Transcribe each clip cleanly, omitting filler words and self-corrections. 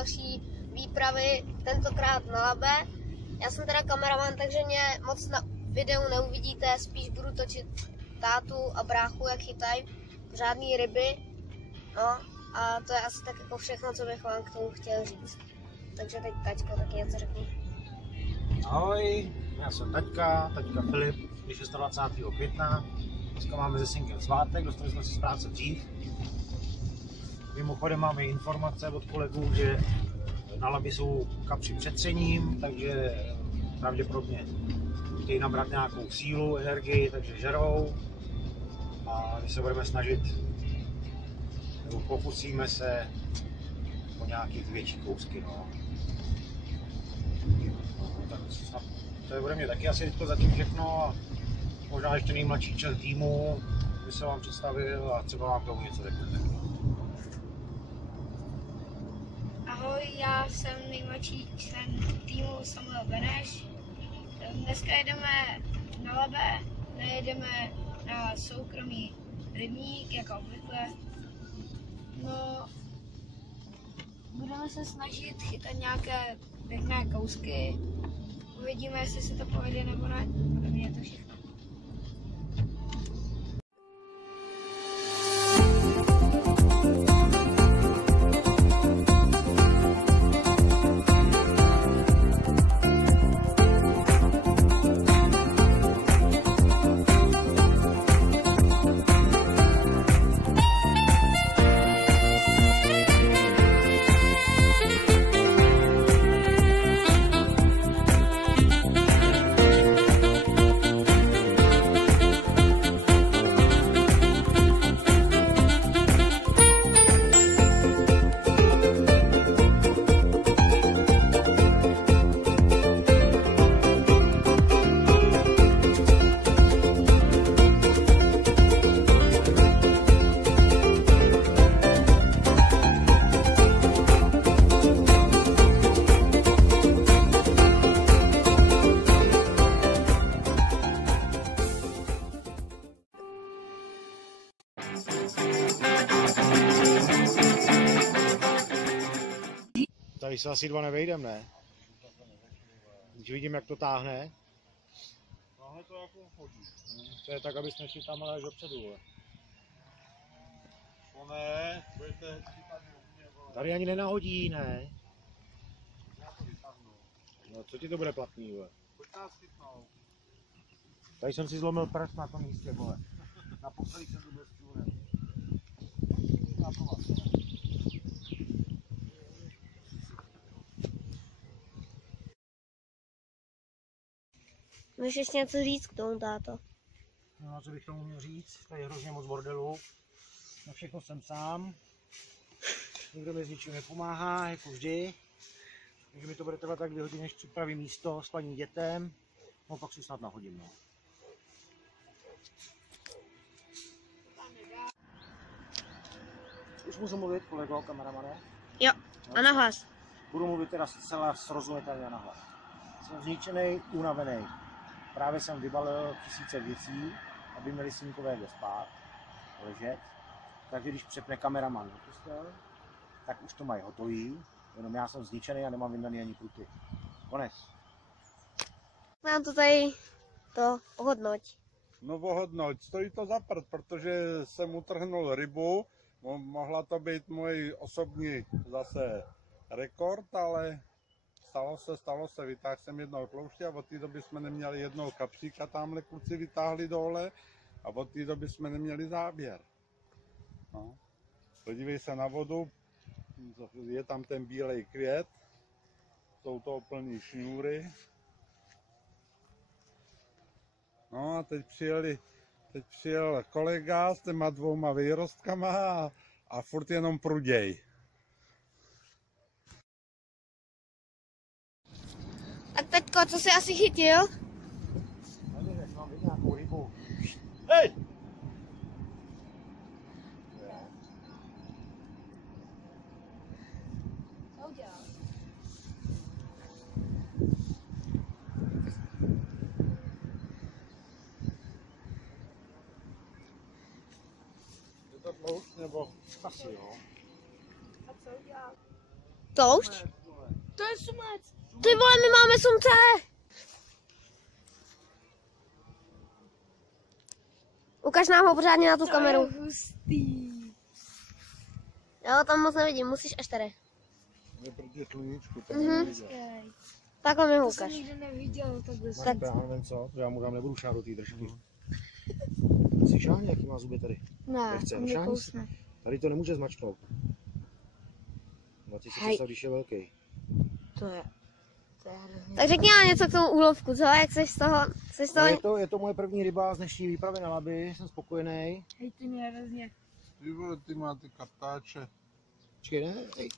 další výpravy, tentokrát na Labe. Já jsem teda kameraman, takže mě moc na videu neuvidíte, spíš budu točit tátu a bráchu, jak chytají žádný ryby. No a to je asi tak jako všechno, co bych vám k tomu chtěl říct. Takže teď taťko taky něco řekni. Ahoj, já jsem taťka Filip, je 26. května. Dneska máme se synkem svátek, dostali jsme si z práce dřív. Mimochodem máme informace od kolegů, že na Labi jsou kapři před třením, takže pravděpodobně chtějí nabrat nějakou sílu, energii, takže žerou. A my se budeme snažit, nebo pokusíme se o nějakých větší kousky. No. Tak snad to je ode mě taky asi to zatím všechno. A možná ještě nejmladší člen týmu by se vám představil a třeba vám tomu něco řekne taky. Ahoj, já jsem nejmladší člen týmu Samuel Beneš. Dneska jedeme na Labe, nejedeme na soukromý rybník, jako obvykle. No, budeme se snažit chytat nějaké pěkné kousky. Uvidíme, jestli se to povede nebo ne. Ode mě je to všechno. Tady se asi dva nevejdem, ne? Když vidím, jak to táhne. Táhne to jako hodí. To je tak, abys nešli tam ale až dopředu. To ne, budete hezky tady u mě, vole. Tady ani nenahodí, ne? Já to vytáhnu. No co ti to bude platný, vole? Pojď nás chytnout. Tady jsem si zlomil prst na tom místě, vole. Naposledy jsem to byl s čůrem. Můžeš ještě něco říct k tomu, táto? No, co bych tomu měl říct? Tady je hrozně moc bordelu. Na všechno jsem sám. Nikdo mi s ničím nepomáhá, jako vždy. Takže mi to bude trvat tak 2 hodiny, než připravím místo s paní dětem. No pak si snad nahodím, no. Už můžu mluvit, kolego, kameramane? Jo, a nahlas. Budu mluvit teda zcela srozumitelně a nahlas. Jsem zničený, unavený. Právě jsem vybalil tisíce věcí, aby měli synkové kde spát, ležet. Takže když přepne kameraman na postel, tak už to mají hotový. Jenom já jsem zničený a nemám vyndaný ani pruty. Konec. Mám to tady to ohodnoť. No ohodnoť, stojí to za prd, protože jsem utrhnul rybu. Mohla to být můj osobní zase rekord, ale stalo se, vytáhl jsem jednoho tlouště a od té doby jsme neměli jednoho kapříka, tamhle kluci vytáhli dole a od té doby jsme neměli záběr. No. Podívej se na vodu, je tam ten bílej květ, jsou to plný šňůry. No a teď přijel kolega s těma 2 výrostkama a furt jenom pruděj. Tak teďko, co jsi asi chytil? Tady mám nějakou rybu. Hej! Co udělal? Je to tloušť nebo? Asi jo. A co udělal? Tloušť? To je sumec. Ty vole, my máme sumce! Ukaž nám ho pořádně na tu kameru. To je hustý. Jo, tam moc nevidím, musíš až tady. Je proti sluníčku, Takhle mi ho To jsem ukaž. nikdy neviděl takhle. Tak Já nevím co, já mu dám nebudu šát do té držky. Jsi šáhni, jaký má zuby tady? Ne, Nechce, on mě šáhni si. kousne. Tady to nemůže zmačknout. Na ty si Hej. představ, když je velký. To je hrozně. Tak řekni nám něco k tomu úlovku, co? Jak jsi z toho? Jsi z toho? Je to moje první ryba z dnešní výpravy na Labi, jsem spokojený. Hej, ty mě hrozně. Ty vole, ty máte kartáče. Počkej, ne? Ej,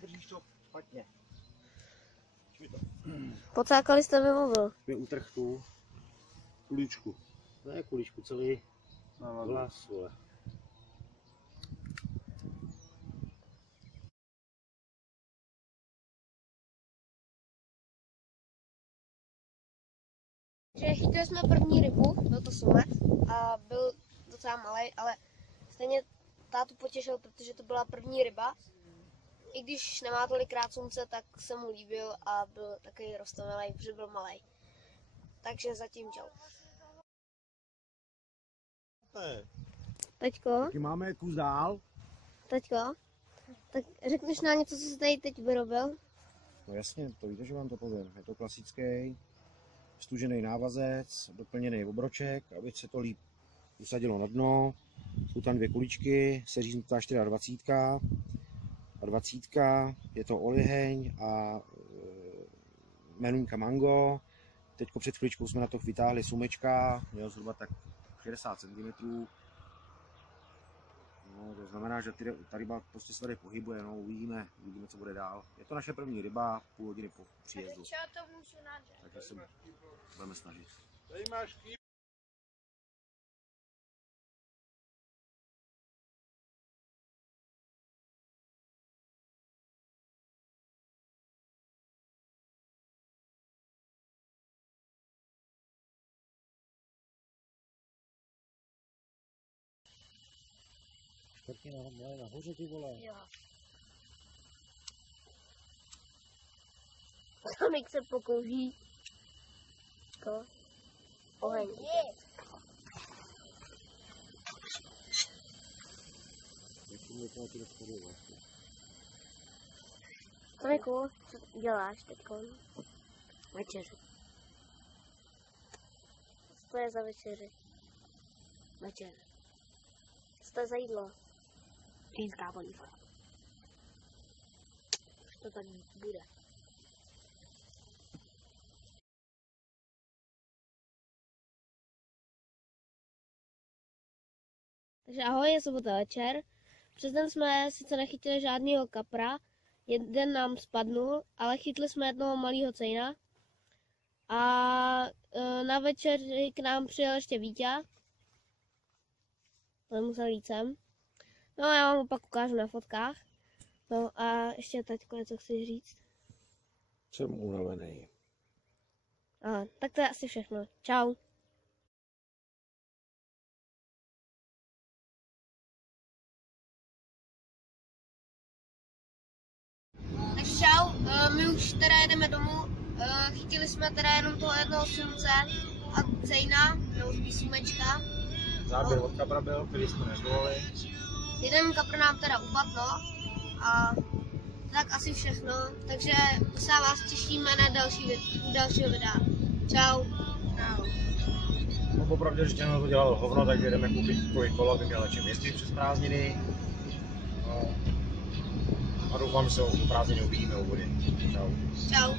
držíš to špatně. Pocákali jste mi mobil. Mi utrh tu Kuličku. ne kuličku, celý Na hlas, vole. Že chytili jsme první rybu, byl to sumec a byl docela malý, ale stejně tátu potěšil, protože to byla první ryba. I když nemá tolikrát slunce, tak se mu líbil a byl takový roztomilý, protože byl malý. Takže zatím čau. Teďko, Taky máme kus dál. teďko, tak řekneš nám něco, co jsi tady teď vyrobil? No jasně, to víte, že vám to povím. Je to klasický stužený návazec, doplněný obroček, aby se to líp usadilo na dno. Jsou tam 2 kuličky, seříznutá 24 a 20. Je to oliheň a menuňka mango. Teď před chvíličkou jsme na to vytáhli sumečka, měl zhruba tak 60 cm. No, to znamená, že ta ryba prostě se tady pohybuje, no, uvidíme, co bude dál. Je to naše první ryba, půl hodiny po příjezdu, Čeho to můžu nadát? takže se budeme snažit. Tady máš kýp. Škrtně nahoře, ty vole. Jo. Samik se pokouří. To. Oheň. Samiku, co děláš teďko? Večeři. Co to je za večeři? Večer. Co to je za jídlo? Čínská polívka. Už to tak bude. Takže ahoj, je sobota večer. Přes den jsme sice nechytili žádného kapra, jeden nám spadnul, ale chytli jsme jednoho malého cejna. A na večer k nám přijel ještě Vítě. Nemusel jít sem. No a já vám ho pak ukážu na fotkách. No a ještě taťko něco chci říct. Jsem unavený. Aha, tak to je asi všechno. Čau. Takže čau, my už teda jedeme domů. Chytili jsme teda jenom toho jednoho slunce a cejna, nebo písmečka. Záběr od kapra byl, který jsme nezvolili. Jeden kapr nám teda upadl, no. A tak asi všechno. Takže se na vás těšíme na dalšího videa. Čau. Čau. No popravdě, že to dělal hovno, tak jedeme koupit kolo, aby měl na čem jezdit přes prázdniny. No. A doufám, že se o prázdniny uvidíme u vody. Čau. Čau.